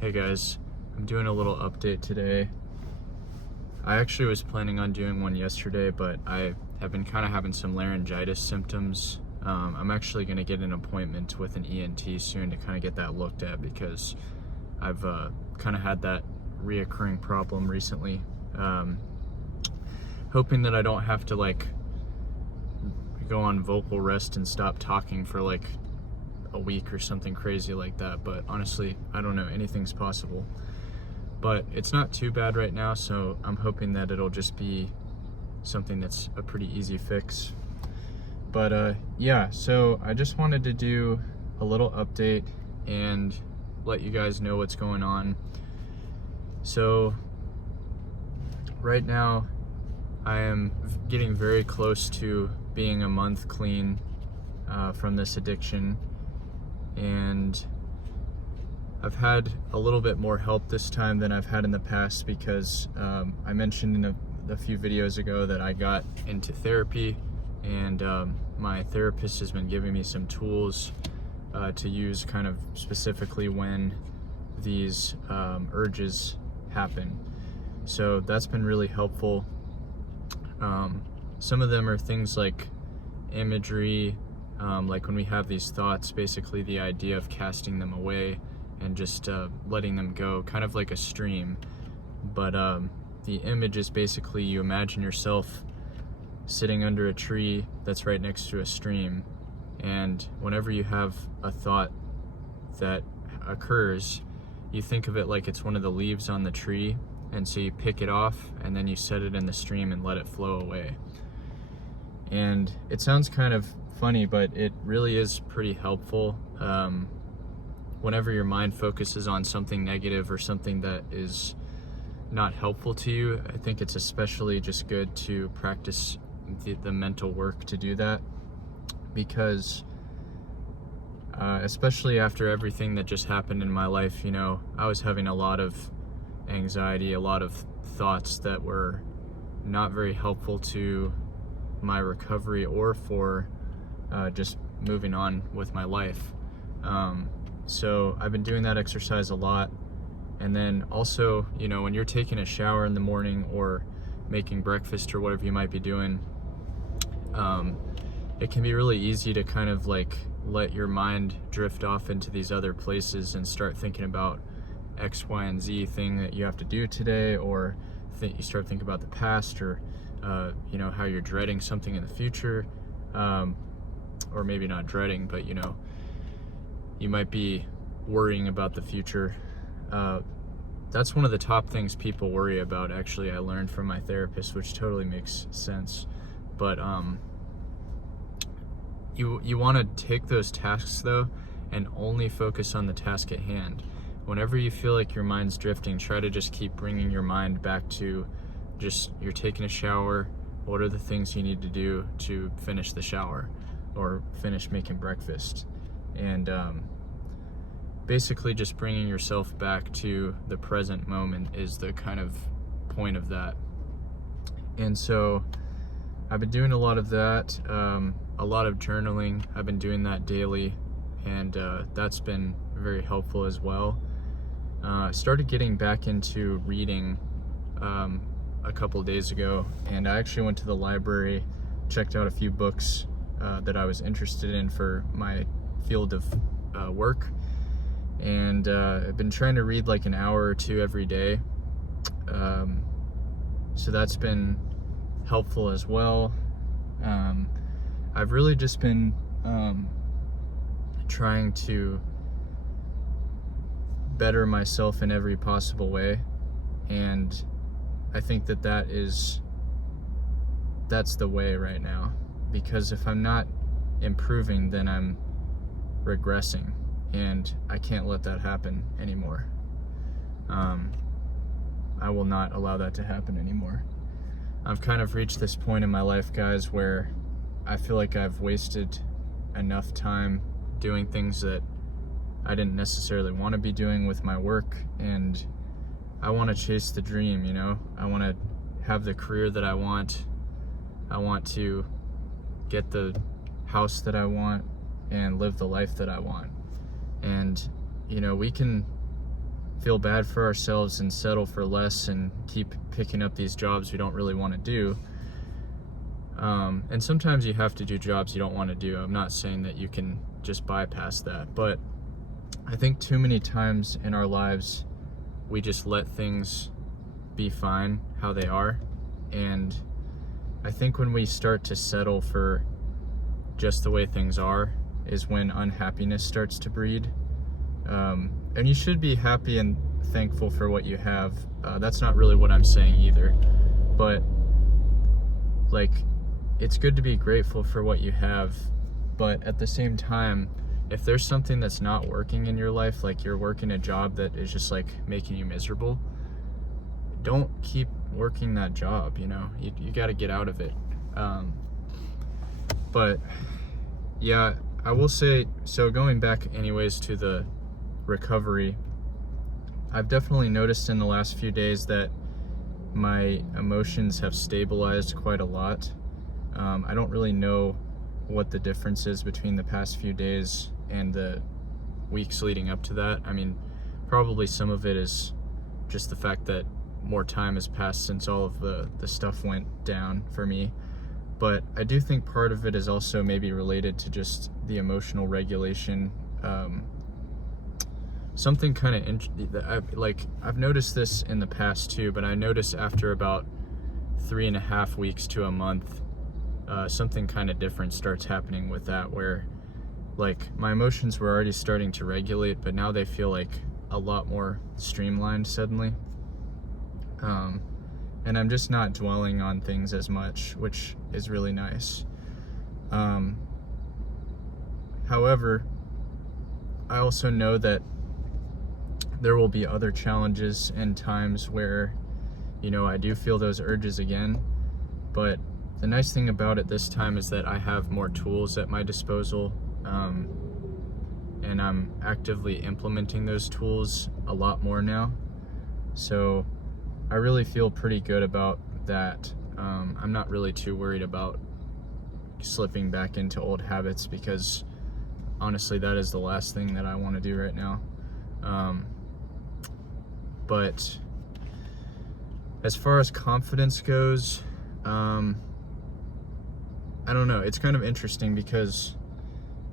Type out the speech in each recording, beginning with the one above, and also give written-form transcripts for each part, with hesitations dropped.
Hey guys, I'm doing a little update today. I actually was planning on doing one yesterday, but I have been kind of having some laryngitis symptoms. I'm actually going to get an appointment with an ENT soon to kind of get that looked at because I've kind of had that reoccurring problem recently. Hoping that I don't have to like go on vocal rest and stop talking for like a week or something crazy like that, but honestly I don't know, anything's possible. But it's not too bad right now, so I'm hoping that it'll just be something that's a pretty easy fix. But yeah, so I just wanted to do a little update and let you guys know what's going on. So right now I am getting very close to being a month clean from this addiction, and I've had a little bit more help this time than I've had in the past because I mentioned in a few videos ago that I got into therapy, and my therapist has been giving me some tools to use kind of specifically when these urges happen. So that's been really helpful. Some of them are things like imagery, like when we have these thoughts, basically the idea of casting them away and just letting them go, kind of like a stream. But the image is basically you imagine yourself sitting under a tree that's right next to a stream, and whenever you have a thought that occurs, you think of it like it's one of the leaves on the tree, and so you pick it off and then you set it in the stream and let it flow away. And it sounds kind of funny, but it really is pretty helpful. Whenever your mind focuses on something negative or something that is not helpful to you, I think it's especially just good to practice the mental work to do that, because especially after everything that just happened in my life, you know, I was having a lot of anxiety, a lot of thoughts that were not very helpful to my recovery or for just moving on with my life. So I've been doing that exercise a lot. And then also, you know, when you're taking a shower in the morning or making breakfast or whatever you might be doing, it can be really easy to kind of like let your mind drift off into these other places and start thinking about X, Y, and Z thing that you have to do today, or you start thinking about the past, or you know, how you're dreading something in the future, or maybe not dreading, but you know, you might be worrying about the future. That's one of the top things people worry about, actually, I learned from my therapist, which totally makes sense. But you want to take those tasks though and only focus on the task at hand. Whenever you feel like your mind's drifting, try to just keep bringing your mind back to just, you're taking a shower, what are the things you need to do to finish the shower or finish making breakfast, and basically just bringing yourself back to the present moment is the kind of point of that. And so I've been doing a lot of that, a lot of journaling. I've been doing that daily, and that's been very helpful as well. I started getting back into reading a couple days ago, and I actually went to the library, checked out a few books that I was interested in for my field of work, and I've been trying to read like an hour or two every day, so that's been helpful as well. I've really just been trying to better myself in every possible way, and I think that that's the way right now, because if I'm not improving, then I'm regressing, and I can't let that happen anymore. I will not allow that to happen anymore. I've kind of reached this point in my life, guys, where I feel like I've wasted enough time doing things that I didn't necessarily want to be doing with my work, and I want to chase the dream, you know? I want to have the career that I want. I want to get the house that I want and live the life that I want. And, you know, we can feel bad for ourselves and settle for less and keep picking up these jobs we don't really want to do. And sometimes you have to do jobs you don't want to do. I'm not saying that you can just bypass that, but I think too many times in our lives we just let things be fine how they are. And I think when we start to settle for just the way things are is when unhappiness starts to breed. And you should be happy and thankful for what you have. That's not really what I'm saying either, but like, it's good to be grateful for what you have, but at the same time, if there's something that's not working in your life, like you're working a job that is just like making you miserable, don't keep working that job, you know. You got to get out of it. But yeah, I will say, so going back anyways to the recovery, I've definitely noticed in the last few days that my emotions have stabilized quite a lot. I don't really know what the difference is between the past few days and the weeks leading up to that. I mean, probably some of it is just the fact that more time has passed since all of the stuff went down for me. But I do think part of it is also maybe related to just the emotional regulation. Something kind of I've noticed this in the past too, but I noticed after about 3.5 weeks to a month, something kind of different starts happening with that, where like my emotions were already starting to regulate, but now they feel like a lot more streamlined suddenly. And I'm just not dwelling on things as much, which is really nice. However, I also know that there will be other challenges and times where, you know, I do feel those urges again. But the nice thing about it this time is that I have more tools at my disposal, and I'm actively implementing those tools a lot more now. So I really feel pretty good about that. I'm not really too worried about slipping back into old habits, because honestly, that is the last thing that I want to do right now. But as far as confidence goes, I don't know. It's kind of interesting because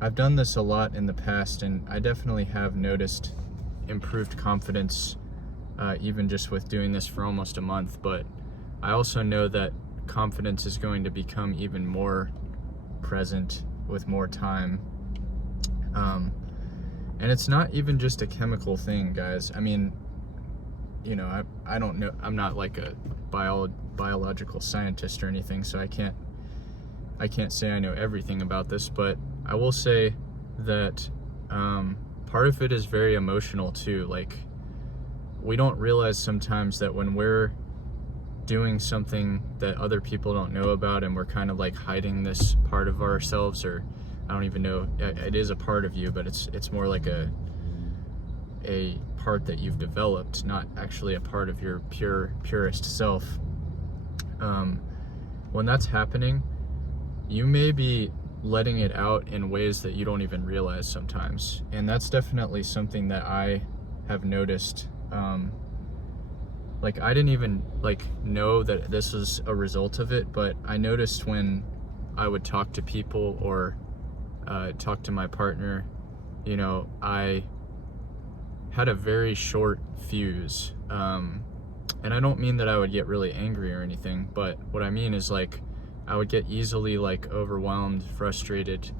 I've done this a lot in the past, and I definitely have noticed improved confidence, even just with doing this for almost a month. But I also know that confidence is going to become even more present with more time. And it's not even just a chemical thing, guys. I mean, you know, I don't know. I'm not like a biological scientist or anything, so I can't say I know everything about this, but I will say that part of it is very emotional too. Like, we don't realize sometimes that when we're doing something that other people don't know about, and we're kind of like hiding this part of ourselves, or I don't even know, it is a part of you, but it's more like a part that you've developed, not actually a part of your purest self. When that's happening, you may be letting it out in ways that you don't even realize sometimes. And that's definitely something that I have noticed. Like, I didn't even know that this was a result of it, but I noticed when I would talk to people or talk to my partner, you know, I had a very short fuse. And I don't mean that I would get really angry or anything, but what I mean is, like, I would get easily overwhelmed, frustrated,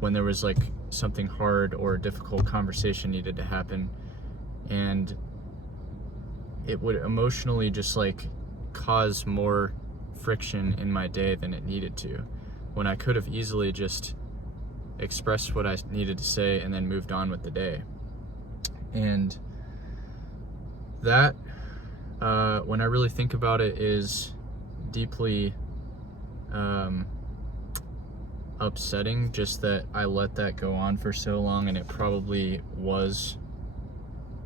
when there was something hard or a difficult conversation needed to happen, and it would emotionally just cause more friction in my day than it needed to, when I could have easily just expressed what I needed to say and then moved on with the day. And that, when I really think about it, is deeply upsetting, just that I let that go on for so long, and it probably was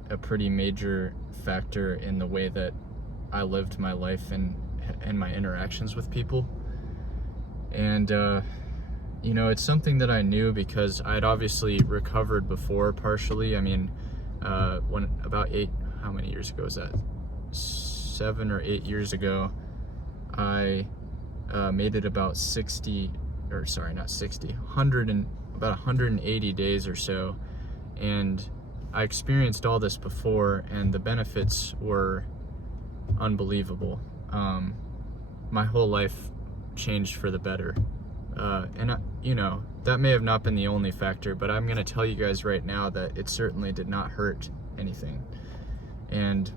a pretty major factor in the way that I lived my life and my interactions with people. And you know, it's something that I knew because I'd obviously recovered before partially. I mean, when about how many years ago was that? 7 or 8 years ago, I made it about 60, or sorry, not 60, 100 and about 180 days or so, and I experienced all this before, and the benefits were unbelievable. My whole life changed for the better, and that may have not been the only factor, but I'm going to tell you guys right now that it certainly did not hurt anything. And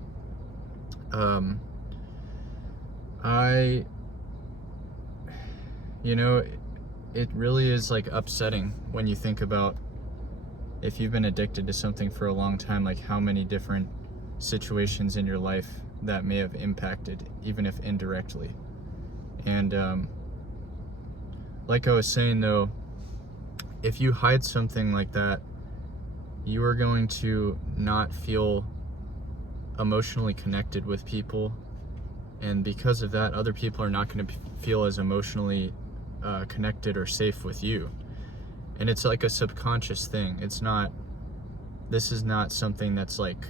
it really is like upsetting when you think about, if you've been addicted to something for a long time, like how many different situations in your life that may have impacted, even if indirectly. And like I was saying though, if you hide something like that, you are going to not feel emotionally connected with people, and because of that, other people are not going to feel as emotionally connected or safe with you. And it's like a subconscious thing. This is not something that's like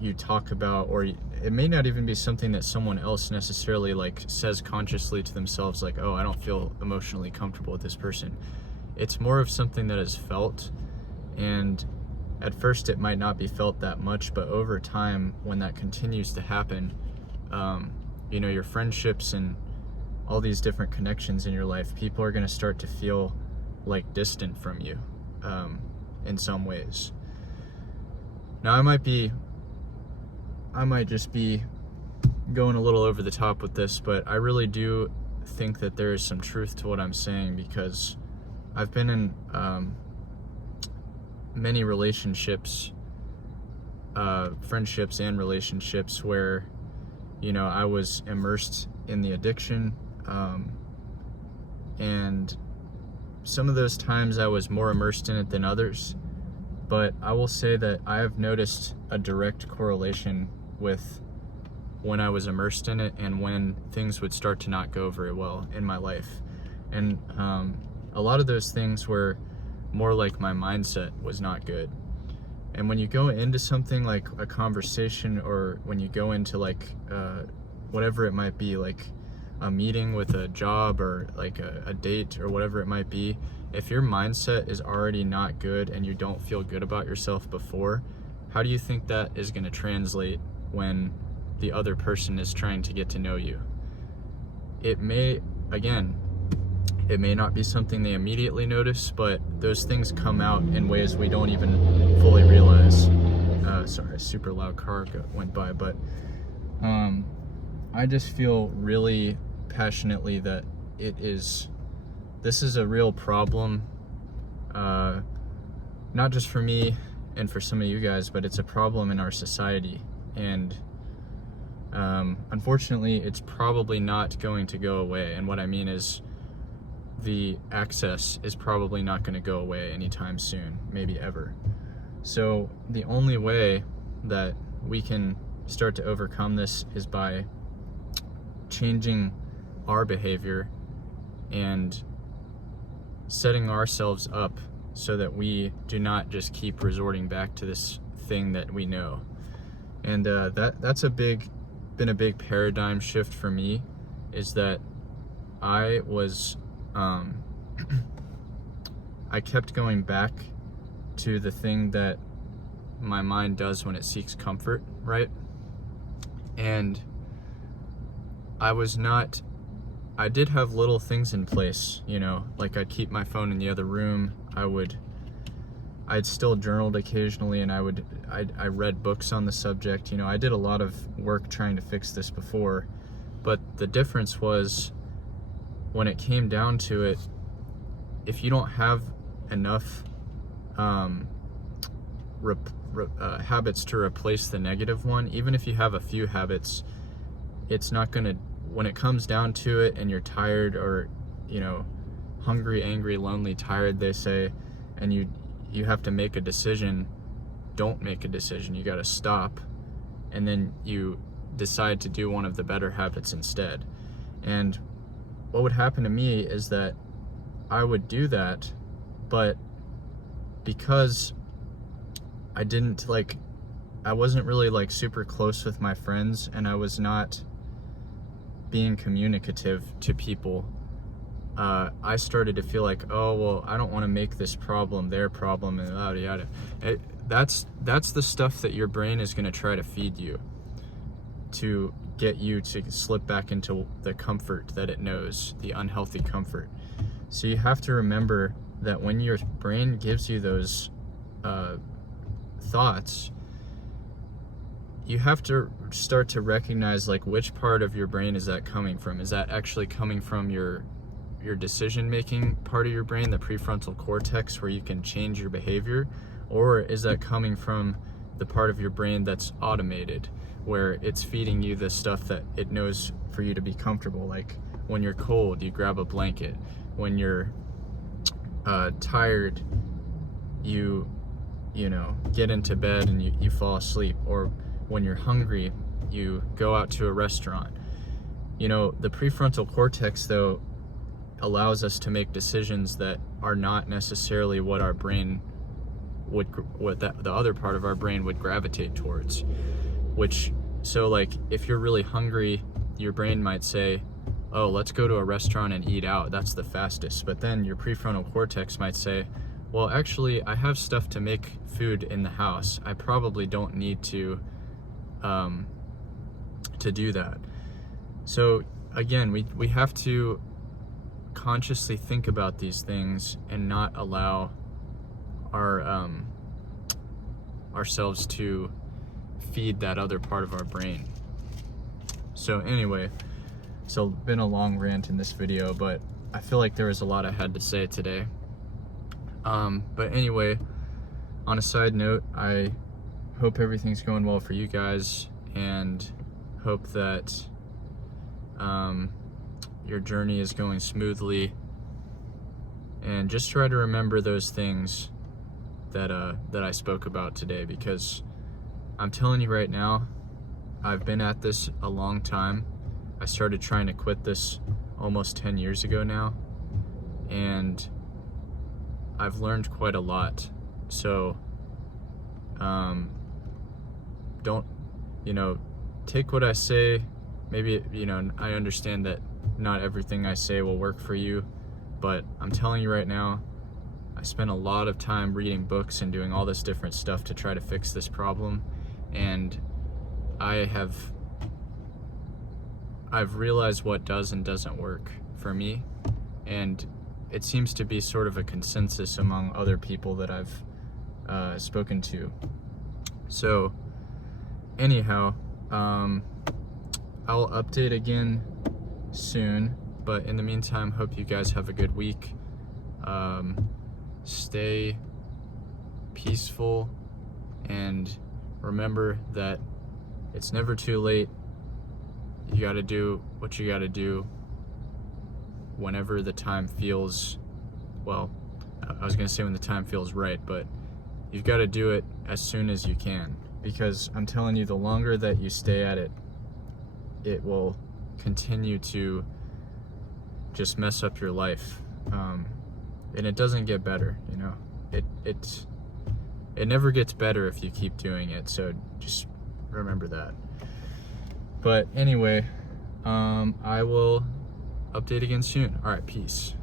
you talk about, or it may not even be something that someone else necessarily like says consciously to themselves, like, oh, I don't feel emotionally comfortable with this person. It's more of something that is felt, and at first it might not be felt that much, but over time, when that continues to happen, your friendships and all these different connections in your life, people are going to start to feel like distant from you in some ways. Now, I might just be going a little over the top with this, but I really do think that there is some truth to what I'm saying, because I've been in many relationships, friendships and relationships where, I was immersed in the addiction, and some of those times I was more immersed in it than others, but I will say that I have noticed a direct correlation with when I was immersed in it and when things would start to not go very well in my life. And a lot of those things were more like my mindset was not good. And when you go into something like a conversation, or when you go into like whatever it might be, like a meeting with a job, or like a date, or whatever it might be, if your mindset is already not good and you don't feel good about yourself before, how do you think that is going to translate when the other person is trying to get to know you? It may not be something they immediately notice, but those things come out in ways we don't even fully realize. Sorry, a super loud car went by, but I just feel really passionately that this is a real problem, not just for me and for some of you guys, but it's a problem in our society. And unfortunately, it's probably not going to go away. And what I mean is, the access is probably not going to go away anytime soon, maybe ever. So the only way that we can start to overcome this is by changing our behavior and setting ourselves up so that we do not just keep resorting back to this thing that we know. And that's been a big paradigm shift for me, is that I was I kept going back to the thing that my mind does when it seeks comfort, right? And I did have little things in place, like I'd keep my phone in the other room. I'd still journaled occasionally, and I read books on the subject. I did a lot of work trying to fix this before, but the difference was, when it came down to it, if you don't have enough habits to replace the negative one, even if you have a few habits, it's not gonna, when it comes down to it and you're tired, or hungry, angry, lonely, tired, they say, and you have to make a decision, don't make a decision. You got to stop, and then you decide to do one of the better habits instead. And what would happen to me is that I would do that, but because I didn't like, I wasn't really like super close with my friends, and I was not being communicative to people. I started to feel like, oh, well, I don't want to make this problem their problem, and yada yada. That's the stuff that your brain is going to try to feed you to get you to slip back into the comfort that it knows, the unhealthy comfort. So you have to remember that when your brain gives you those thoughts, you have to start to recognize like which part of your brain is that coming from. Is that actually coming from your decision-making part of your brain, the prefrontal cortex, where you can change your behavior? Or is that coming from the part of your brain that's automated, where it's feeding you the stuff that it knows for you to be comfortable? Like when you're cold, you grab a blanket. When you're tired, you know, get into bed and you fall asleep. Or when you're hungry, you go out to a restaurant. You know, the prefrontal cortex, though, allows us to make decisions that are not necessarily what our brain would, the other part of our brain would gravitate towards. So like if you're really hungry, your brain might say, oh, let's go to a restaurant and eat out, that's the fastest. But then your prefrontal cortex might say, well, actually, I have stuff to make food in the house. I probably don't need to do that. So again, we have to consciously think about these things and not allow ourselves to feed that other part of our brain. So anyway, so been a long rant in this video, but I feel like there was a lot I had to say today. But anyway, on a side note, I hope everything's going well for you guys, and hope that your journey is going smoothly, and just try to remember those things that I spoke about today, because I'm telling you right now, I've been at this a long time. I started trying to quit this almost 10 years ago now, and I've learned quite a lot. So don't, take what I say. Maybe, I understand that not everything I say will work for you, but I'm telling you right now, I spent a lot of time reading books and doing all this different stuff to try to fix this problem, and I've realized what does and doesn't work for me, and it seems to be sort of a consensus among other people that I've spoken to. So anyhow, I'll update again soon, but in the meantime, hope you guys have a good week. Stay peaceful, and remember that it's never too late. You got to do what you got to do whenever the time feels, well, I was going to say when the time feels right, but you've got to do it as soon as you can, because I'm telling you, the longer that you stay at it, it will continue to just mess up your life. And it doesn't get better, it never gets better if you keep doing it. So just remember that. But anyway, I will update again soon. All right, peace.